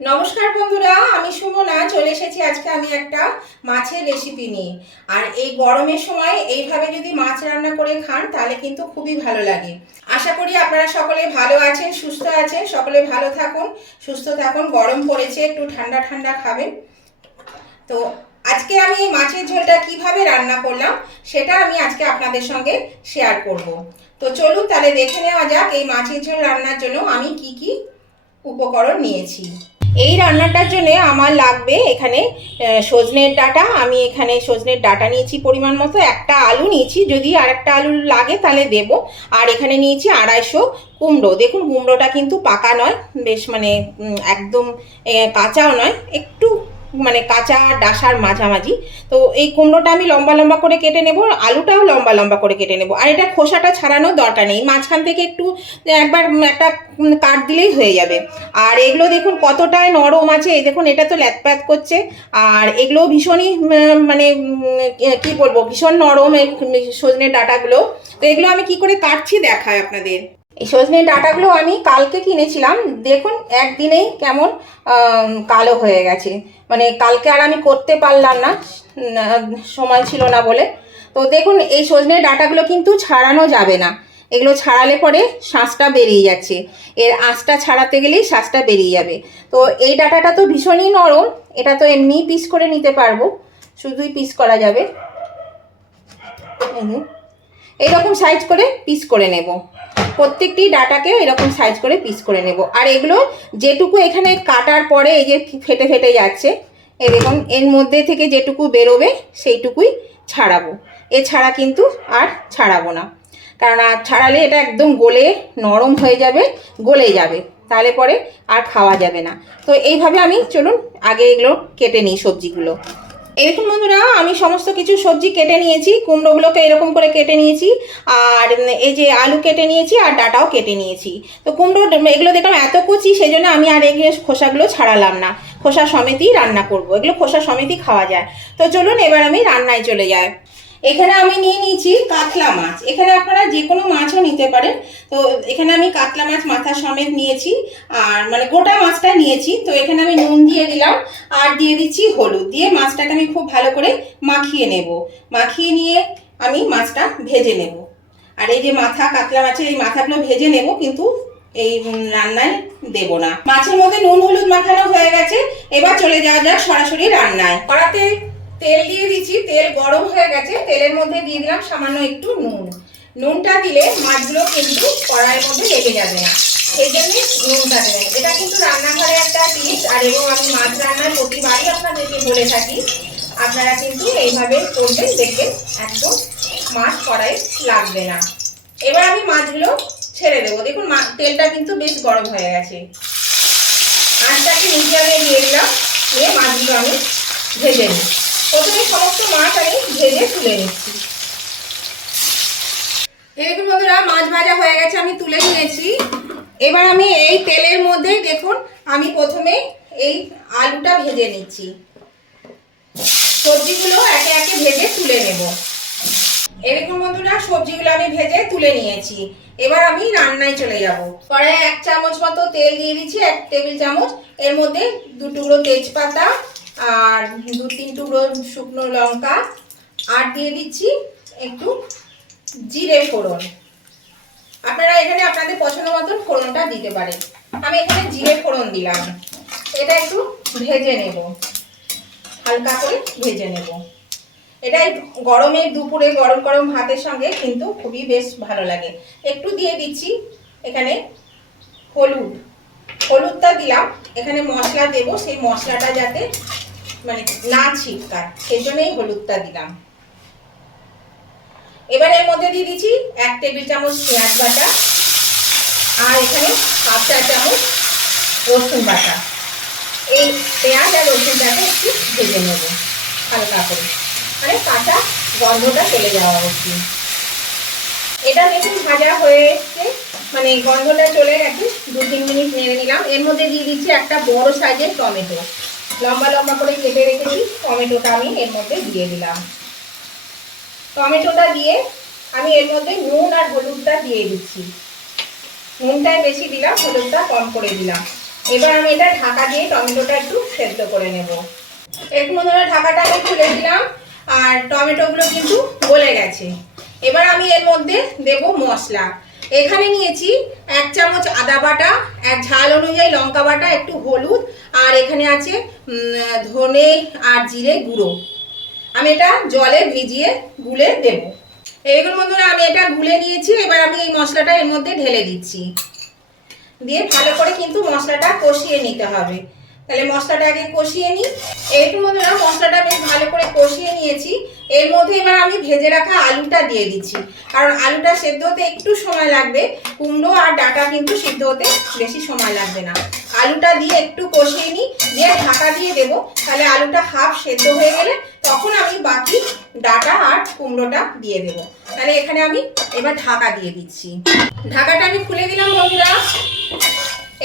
নমস্কার বন্ধুরা, আমি সুমনা চলে এসেছি আজকে আমি একটা মাছের রেসিপি নিয়ে। আর এই গরমের সময় এইভাবে যদি মাছ রান্না করে খান তাহলে কিন্তু খুবই ভালো লাগে। আশা করি আপনারা সকলে ভালো আছেন, সুস্থ আছেন। সকলে ভালো থাকুন, সুস্থ থাকুন। গরম পড়েছে, একটু ঠান্ডা ঠান্ডা খাবেন। তো আজকে আমি এই মাছের ঝোলটা কিভাবে রান্না করলাম সেটা আমি আজকে আপনাদের সঙ্গে শেয়ার করব। তো চলুন তাহলে দেখে নেওয়া যাক এই মাছের ঝোল রান্নার জন্য আমি কি কি উপকরণ নিয়েছি। এই রান্নাটার জন্য আমার লাগবে এখানে সজনের ডাঁটা। আমি এখানে সজনের ডাঁটা নিয়েছি পরিমাণ মতো, একটা আলু নিয়েছি, যদি আর একটা আলু লাগে তাহলে দেব। আর এখানে নিয়েছি 250 কুমড়ো। দেখুন কুমড়োটা কিন্তু পাকা নয়, বেশ মানে একদম কাঁচাও নয়, একটু মানে কাঁচা ডাঁশার মাঝামাঝি। তো এই কুমড়োটা আমি লম্বা লম্বা করে কেটে নেব, আলুটাও লম্বা লম্বা করে কেটে নেব। আর এটা খোসাটা ছাড়ানোর দরকার নেই, মাঝখান থেকে একটু একবার একটা কাট দিলেই হয়ে যাবে। আর এগুলো দেখুন কতটাই নরম আছে, এই দেখুন এটা তো ল্যাতপ্যাত করছে। আর এগুলো ভীষণই মানে কি বলবো, ভীষণ নরম এই সজনের ডাঁটাগুলো। তো এগুলো আমি কি করে কাটছি দেখায় আপনাদের। এই সজনের ডাঁটাগুলো আমি কালকে কিনেছিলাম, দেখুন একদিনেই কেমন কালো হয়ে গেছে। মানে কালকে আর আমি করতে পারলাম না, সময় ছিল না বলে। তো দেখুন এই সজনের ডাঁটাগুলো কিন্তু ছাড়ানো যাবে না, এগুলো ছাড়ালে পরে শাঁসটা বেরিয়ে যাচ্ছে। এর আঁশটা ছাড়াতে গেলেই শাঁসটা বেরিয়ে যাবে। তো এই ডাঁটাটা তো ভীষণই নরম, এটা তো এমনি পিস করে নিতে পারবো, শুধুই পিস করা যাবে। এইরকম সাইজ করে পিস করে নেব, প্রত্যেকটি ডাটাকে এরকম সাইজ করে পিস করে নেব। আর এগুলো যেটুকু এখানে কাটার পরে এই যে ফেটে ফেটে যাচ্ছে, এরকম এর মধ্যে থেকে যেটুকু বেরোবে সেইটুকুই ছাড়াবো, এছাড়া কিন্তু আর ছাড়াবো না। কারণ আর ছাড়ালে এটা একদম গলে নরম হয়ে যাবে, গলে যাবে, তাহলে পরে আর খাওয়া যাবে না। তো এইভাবে আমি চলুন আগে এগুলো কেটে নিই সবজিগুলো। এরকম বন্ধুরা আমি সমস্ত কিছু সবজি কেটে নিয়েছি, কুমড়োগুলোকে এরকম করে কেটে নিয়েছি, আর এই যে আলু কেটে নিয়েছি, আর ডাঁটাও কেটে নিয়েছি। তো কুমড়ো এগুলো দেখলাম এত কুচি, সেই জন্য আমি আর এগুলো খোসাগুলো ছাড়ালাম না, খোসা সমেতই রান্না করব, এগুলো খোসা সমেতই খাওয়া যায়। তো চলুন এবার আমি রান্নায় চলে যাই। এখানে আমি নিয়ে নিয়েছি কাতলা মাছ, এখানে আপনারা যে কোনো মাছও নিতে পারেন। তো এখানে আমি কাতলা মাছ মাথা সমেত নিয়েছি, আর মানে গোটা মাছটা নিয়েছি। তো এখানে আমি নুন দিয়ে দিলাম, আর দিয়ে দিচ্ছি হলুদ, দিয়ে মাছটাকে আমি খুব ভালো করে মাখিয়ে নেব। মাখিয়ে নিয়ে আমি মাছটা ভেজে নেব। আর এই যে মাথা, কাতলা মাছের এই মাথাগুলো ভেজে নেব, কিন্তু এই রান্নায় দেব না। মাছের মধ্যে নুন হলুদ মাখানো হয়ে গেছে, এবার চলে যাওয়া যাক সরাসরি রান্নায়। কড়াতে তেল দিয়ে দিচ্ছি, তেল গরম হয়ে গেছে, তেলের মধ্যে দিয়ে দিলাম সামান্য একটু নুন। নুনটা দিলে মাছগুলো কিন্তু কড়াইয়ের মধ্যে লেগে যাবে না, সেই জন্য নুনটা দেবেন। এটা কিন্তু রান্নাঘরে একটা টিপস, আর এবং আমি মাছ রান্নার প্রতিবারই আপনাদেরকে বলে থাকি, আপনারা কিন্তু এইভাবে করবেন, দেখবেন একদম মাছ কড়াই লাগবে না। এবার আমি মাছগুলো ছেড়ে দেবো। দেখুন তেলটা কিন্তু বেশ গরম হয়ে গেছে, আঁচটাকে মিডিয়ামে দিয়ে দিলাম, দিয়ে মাছগুলো আমি ভেজে নিই। প্রথমে সমস্ত মাছ আমি ভেজে তুলে নিচ্ছি। দেখুন বন্ধুরা মাছ ভাজা হয়ে গেছে, আমি তুলে নিয়েছি। এবার আমি এই তেলের মধ্যে দেখুন আমি প্রথমে এই আলুটা ভেজে নিচ্ছি, সবজিগুলো একে একে ভেজে তুলে নেব। এরকম বন্ধুরা সবজিগুলো আমি ভেজে তুলে নিয়েছি, এবার আমি রান্নায় চলে যাব। কড়াইয়ে 1 চামচ মতো তেল দিয়ে দিচ্ছি, 1 টেবিল চামচ। এর মধ্যে 2 টুকরো তেজপাতা, আর 2-3 টুকরো শুকনো লঙ্কা, আর দিয়ে দিচ্ছি একটু জিরে ফোড়ন। আপনারা এখানে আপনাদের পছন্দ মতন ফোড়নটা দিতে পারেন, আমি এখানে জিরে ফোড়ন দিলাম। এটা একটু ভেজে নেব, হালকা করে ভেজে নেব। এটা গরমে দুপুরে গরম গরম ভাতের সঙ্গে কিন্তু খুবই বেশ ভালো লাগে। একটু দিয়ে দিচ্ছি এখানে হলুদ, হলুদটা দিলাম। এখানে মশলা দেব, সেই মশলাটা যাতে মানে না ছিটকায়, সেই জন্যই হলুদটা দিলাম। এবার এর মধ্যে দিয়ে দিচ্ছি 1 টেবিল চামচ পেঁয়াজ বাটা, আর এখানে 1/2 চা চামচ রসুন বাটা। এই পেঁয়াজ আর রসুনটাকে একটু ভেজে নেব হালকা করে, মানে কাঁচা গন্ধটা চলে যাওয়া অবধি। এটা দেখুন ভাজা হয়ে এসছে, মানে গন্ধটা চলে গেছে। 2-3 মিনিট নেড়ে নিলাম। এর মধ্যে দিয়ে দিচ্ছি একটা বড় সাইজের টমেটো, লম্বা লম্বা করে কেটে রেখেছি। টমেটোটা আমি এর মধ্যে দিয়ে দিলাম। টমেটোটা দিয়ে আমি এর মধ্যে নুন আর হলুদটা দিয়ে দিচ্ছি। নুনটাই বেশি দিলাম, হলুদটা কম করে দিলাম। এবার আমি এটা ঢাকা দিয়ে টমেটোটা একটু সেদ্ধ করে নেব। একটু বন্ধুরা ঢাকাটা আমি খুলে দিলাম আর টমেটোগুলো কিন্তু গলে গেছে। এবার আমি এর মধ্যে দেব মশলা। এখানে নিয়েছি 1 চামচ আদা বাটা, এক ঝাল অনুযায়ী লঙ্কা বাটা, একটু হলুদ, আর এখানে আছে ধনে আর জিরে গুঁড়ো। আমি এটা জলে ভিজিয়ে গুলে দেব। এইগুলো বন্ধুরা আমি এটা গুলে নিয়েছি। এবার আমি এই মশলাটা এর মধ্যে ঢেলে দিচ্ছি, দিয়ে ভালো করে কিন্তু মশলাটা কষিয়ে নিতে হবে। তাহলে মশলাটা আগে কষিয়ে নিই। একটু বন্ধুরা মশলাটা বেশ ভালো করে কষিয়ে নিয়েছি। এর মধ্যে এবার আমি ভেজে রাখা আলুটা দিয়ে দিচ্ছি, কারণ আলুটা সেদ্ধ হতে একটু সময় লাগবে। কুমড়ো আর ডাঁটা কিন্তু সিদ্ধ হতে বেশি সময় লাগবে না। আলুটা দিয়ে একটু কষিয়ে নিই, দিয়ে ঢাকা দিয়ে দেবো। তাহলে আলুটা হাফ সেদ্ধ হয়ে গেলে তখন আমি বাকি ডাঁটা আর কুমড়োটা দিয়ে দেবো। তাহলে এখানে আমি এবার ঢাকা দিয়ে দিচ্ছি। ঢাকাটা আমি খুলে দিলাম বন্ধুরা।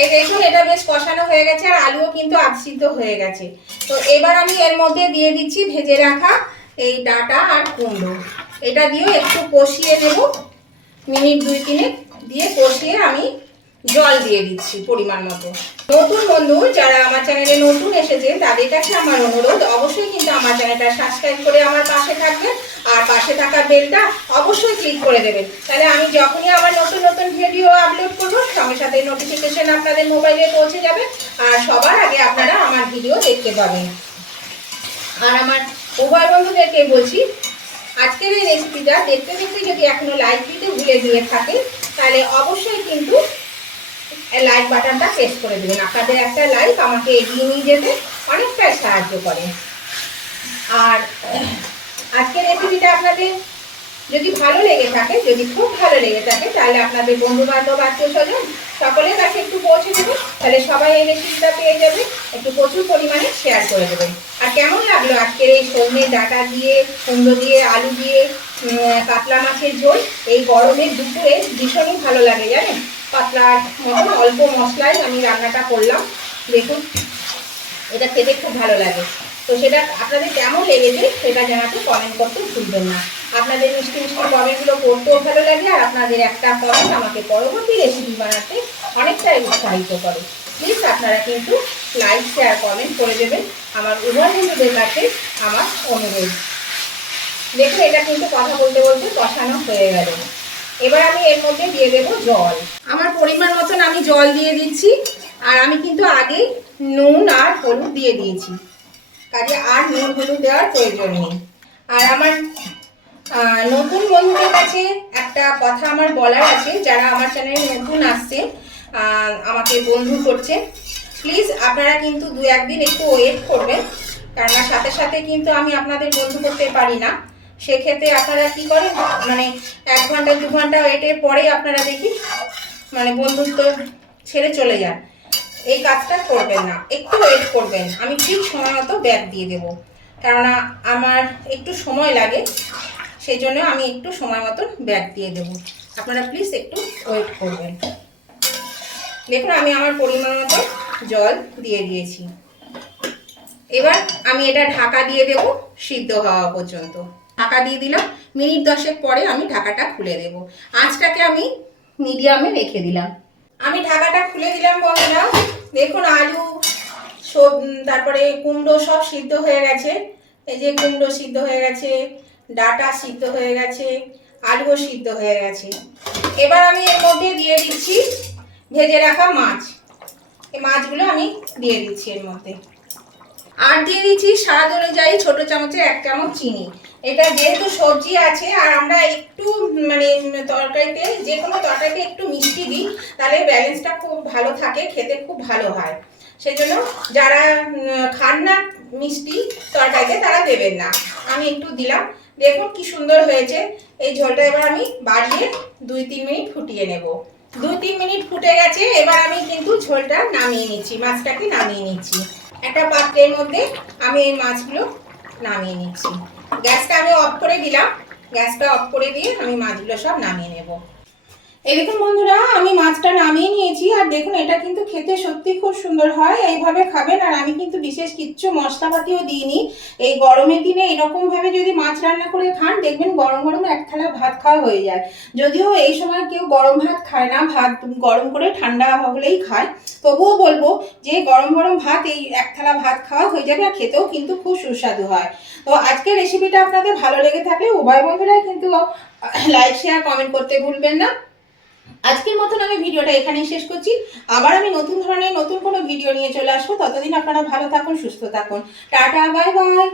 এই দেখুন এটা বেশ কষানো হয়ে গেছে আর আলুও কিন্তু আধসিদ্ধ হয়ে গেছে। তো এবার আমি এর মধ্যে দিয়ে দিচ্ছি ভেজে রাখা এই ডাঁটা আর কুমড়ো। এটা দিয়েও একটু কষিয়ে দেব, মিনিট 2-3 দিয়ে কষিয়ে আমি জল দিয়ে দিচ্ছি পরিমাণ মতো। নতুন বন্ধু যারা আমার চ্যানেলে নতুন এসেছেন তাদের কাছে আমার অনুরোধ, অবশ্যই কিন্তু আমার চ্যানেলটা সাবস্ক্রাইব করে আমার পাশে থাকবেন আর পাশে থাকা বেলটা অবশ্যই ক্লিক করে দেবেন। তাহলে আমি যখনই আমার নতুন নতুন ভিডিও আপলোড করব সঙ্গে সাথে নোটিফিকেশন আপনাদের মোবাইলে পৌঁছে যাবে আর সবার আগে আপনারা আমার ভিডিও দেখতে পাবেন। আর আমার উভয় বন্ধুদেরকে বলছি, আজকের এই রেসিপিটা দেখতে দেখতে যদি এখনো লাইক দিতে ভুলে গিয়ে থাকে তাহলে অবশ্যই কিন্তু লাইক বাটনটা প্রেস করে দেবেন। আপনাদের একটা লাইক আমাকে এগিয়ে নিয়ে যেতে অনেকটাই সাহায্য করে। আর আজকের রেসিপিটা আপনাদের যদি ভালো লেগে থাকে, যদি খুব ভালো লেগে থাকে, তাহলে আপনাদের বন্ধু বান্ধব আত্মীয় স্বজন সকলের কাছে একটু পৌঁছে দেবেন। তাহলে সবাই এই রেসিপিটা পেয়ে যাবে। একটু প্রচুর পরিমাণে শেয়ার করে দেবেন। আর কেমন লাগলো আজকের এই সজনে ডাঁটা দিয়ে, কুমড়ো দিয়ে, আলু দিয়ে কাতলা মাছের ঝোল এই গরমের দুপুরে ভীষণই ভালো লাগে জানেন। পাতলার মতন অল্প মশলায় আমি রান্নাটা করলাম। দেখুন এটা খেতে খুব ভালো লাগে। তো সেটা আপনাদের কেমন লেগেছে সেটা জানাতে কমেন্ট করতে ভুলবেন না। আপনাদের মিষ্টি মিষ্টি কমেন্টগুলো পড়তেও ভালো লাগে আর আপনাদের একটা কমেন্ট আমাকে পরবর্তী রেসিপি বানাতে অনেকটাই উৎসাহিত করে। প্লিজ আপনারা কিন্তু লাইক শেয়ার কমেন্ট করে দেবেন, আমার উভয় বন্ধুদের কাছে আমার অনুরোধ। দেখুন এটা কিন্তু কথা বলতে বলতে কষানো হয়ে গেল। এবার আমি এর মধ্যে দিয়ে দেব জল। আমার পরিমাণ মতন আমি জল দিয়ে দিচ্ছি। আর আমি কিন্তু আগে নুন আর হলুদ দিয়ে দিয়েছি, কাজে আর নুন হলুদ দেওয়ার প্রয়োজন নেই। আর আমার নতুন বন্ধুদের কাছে একটা কথা আমার বলার আছে, যারা আমার চ্যানেলে নতুন আসছে আমাকে বন্ধু করছে, প্লিজ আপনারা কিন্তু 2-1 দিন একটু ওয়েট করবেন, কেননা সাথে সাথে কিন্তু আমি আপনাদের বন্ধু করতে পারি না। সেক্ষেত্রে আপনারা কি করেন, মানে 1 ঘন্টা 2 ঘন্টা ওয়েটের পরেই আপনারা দেখি মানে বন্ধুত্ব ছেড়ে চলে যান। এই কাজটা করবেন না, একটু ওয়েট করবেন। আমি ঠিক সময় মতো ব্যাক দিয়ে দেবো, কেননা আমার একটু সময় লাগে, সেই জন্য আমি একটু সময় মতন ব্যাক দিয়ে দেবো। আপনারা প্লিজ একটু ওয়েট করবেন। দেখুন আমি আমার পরিমাণ মতো জল দিয়ে দিয়েছি। এবার আমি এটা ঢাকা দিয়ে দেব সিদ্ধ হওয়া পর্যন্ত। ঢাকা দিয়ে দিলাম, মিনিট 10 পরে আমি ঢাকাটা খুলে দেব। আঁচটাকে আমি মিডিয়ামে রেখে দিলাম। আমি ঢাকাটা খুলে দিলাম বন্ধুরা। দেখুন আলু তারপরে কুমড়ো সব সিদ্ধ হয়ে গেছে। এই যে কুমড়ো সিদ্ধ হয়ে গেছে, ডাঁটা সিদ্ধ হয়ে গেছে, আলুও সিদ্ধ হয়ে গেছে। এবার আমি এর মধ্যে দিয়ে দিচ্ছি ভেজে রাখা মাছ। এই মাছগুলো আমি দিয়ে দিচ্ছি এর মধ্যে। আর দিয়ে দিচ্ছি স্বাদ অনুযায়ী ছোট চামচের 1 চামচ চিনি। এটা যেহেতু সবজি আছে আর আমরা একটু মানে তরকারিতে, যে কোনো তরকারিতে একটু মিষ্টি দিই, তাহলে ব্যালেন্সটা খুব ভালো থাকে, খেতে খুব ভালো হয়। সেই জন্য যারা খান না মিষ্টি তরকারিতে তারা দেবেন না, আমি একটু দিলাম। দেখুন কি সুন্দর হয়েছে। এই ঝোলটা এবার আমি বাড়িয়ে 2-3 মিনিট ফুটিয়ে নেব। 2-3 মিনিট ফুটে গেছে। এবার আমি কিন্তু ঝোলটা নামিয়ে নিচ্ছি, মাছটাকে নামিয়ে নিচ্ছি। একটা পাত্রের মধ্যে আমি এই মাছগুলো নামিয়ে নিচ্ছি। গ্যাসটা আমি অফ করে দিলাম। গ্যাসটা অফ করে দিয়ে আমি মাছগুলো সব নামিয়ে নেব। এই দেখুন বন্ধুরা, আমি মাছটা নামিয়ে নিয়েছি। আর দেখুন এটা কিন্তু খেতে সত্যি খুব সুন্দর হয়, এইভাবে খাবেন। আর আমি কিন্তু বিশেষ কিচ্ছু মশলাপাতিও দিইনি। এই গরমের দিনে এরকম ভাবে যদি মাছ রান্না করে খান, দেখবেন গরম গরম এক থালা ভাত খাওয়া হয়ে যায়। যদিও এই সময় কেউ গরম ভাত খায় না, ভাত গরম করে ঠান্ডা হলেই খায়, তবুও বলবো যে গরম গরম ভাত, এই এক থালা ভাত খাওয়া হয়ে যাবে। আর খেতেও কিন্তু খুব সুস্বাদু হয়। তো আজকের রেসিপিটা আপনাদের ভালো লেগে থাকলে উভয় বন্ধুরাই কিন্তু লাইক শেয়ার কমেন্ট করতে ভুলবেন না। আজকের মতন আমি ভিডিওটা এখানেই শেষ করছি। আবার আমি নতুন ধরনের নতুন কোনো ভিডিও নিয়ে চলে আসবো। ততদিন আপনারা ভালো থাকুন, সুস্থ থাকুন। Tata, bye bye.